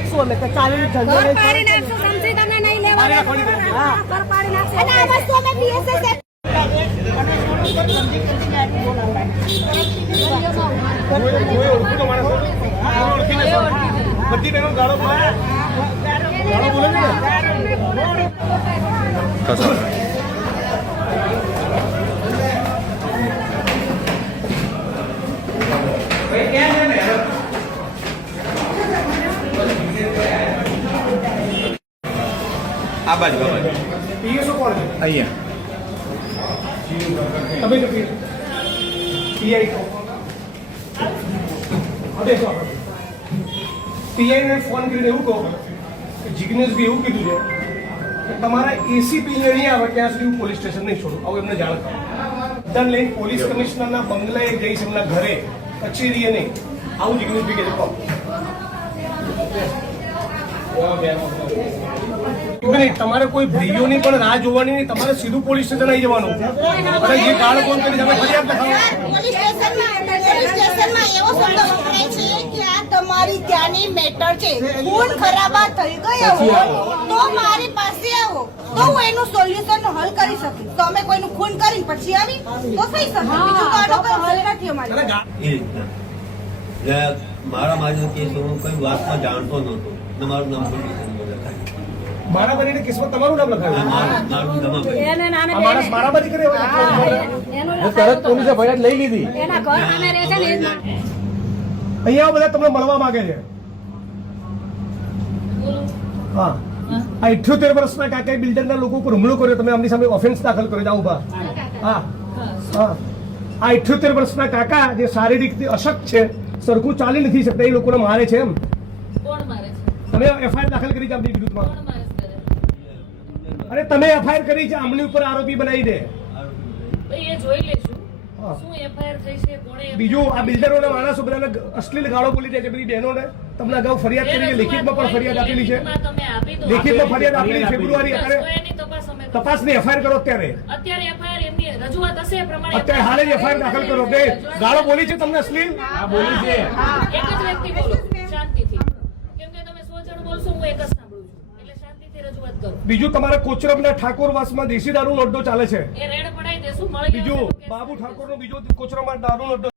નાખશું અમે કે ચાલી ધંધો ઘર પાડી નાખશું, સમજી તમે નહીં લેવાના. હા, ઘર પાડી નાખશું. અને આ વસ્તુ અમે PSS બધી બહેનો ગાળો બોલે ને આ બાજુ પીએસઓ કોણ છે અહીંયા તમે પીઆઈ પીઆઈને ફોન કરીને એવું કહો કે જિગ્નેશભાઈ એવું કીધું છે કે તમારા એસીપી નહીં આવે ત્યાં સુધી હું પોલીસ સ્ટેશન નહીં છોડું આવું એમને જાણ કરો. ધન લઈને પોલીસ કમિશનરના બંગલાએ જઈશ એમના ઘરે કચેરીએ નહીં આવું જિગ્નેશભાઈ કીધું કહો. તમારે કોઈ ભાઈઓની પણ રાહ જોવાની નહીં, તમારે સીધું પોલીસ સ્ટેશન આવી જવાનું અને જે ગાળ કોણ કરી તમે ફરિયાદ લખાવો. પોલીસ સ્ટેશનમાં એવો શબ્દ વપરાય છે કે આ તમારી ત્યાંની મેટર છે, ખૂન ખરાબા થઈ ગયો હોય તો મારી પાસે આવો તો હું એનું સોલ્યુશન હલ કરી શકીશ. તો અમે કોઈનું ખૂન કરીને પછી આવી તો થઈ શકે, બીજું તો આનો કોઈ હલ નથી અમારી. મારા મારી કેસ હું કઈ વાતમાં જાણતો નહોતો. મારું નામ મારા બનીને કેસમાં તમારું નામ લખાવ્યું. આ માણસ મારામારી કરે તરત પોલીસે ફરિયાદ લઈ લીધી. એના ઘર સામે રહે છે ને એ જ. અહીંયા બધા તમને મળવા માંગે છે. હા, આ 78 વર્ષના કાકાએ બિલ્ડરના લોકો ઉપર હુમલો કર્યો, તમે આમની સામે ઓફેન્સ દાખલ કર્યો. જાઓ ઉભા. હા હા, આ 78 વર્ષના કાકા જે શારીરિક અશક્ત છે, સરખું ચાલી નથી શકતા, એ લોકોને મારે છે એમ. તમે એફઆઈઆર દાખલ કરી છે આમની વિરુદ્ધમાં. અરે તમે એફઆઈઆર કરી છે, આમની ઉપર આરોપી બનાવી દે. બીજું આ બિલ્ડરોના માણસો બધાને અશ્લીલ ગાળો બોલી દે છે બધી બહેનોને. તમને અગાઉ ફરિયાદ કરી છે, લેખિતમાં પણ ફરિયાદ આપેલી છે. લેખિતમાં ફરિયાદ આપેલી ફેબ્રુઆરી. અત્યારે તપાસની એફઆઈઆર કરો. અત્યારે હાલ જ એફઆઈઆર દાખલ કરો કે ગાળો બોલી છે તમને અશ્લીલ બોલી છે. બીજું તમારે કોચરબના ઠાકોરવાસમાં દેશી દારૂનો અડ્ડો ચાલે છે. બીજું બાબુ ઠાકોરનો બીજો કોચરબમાં દારૂનો અડ્ડો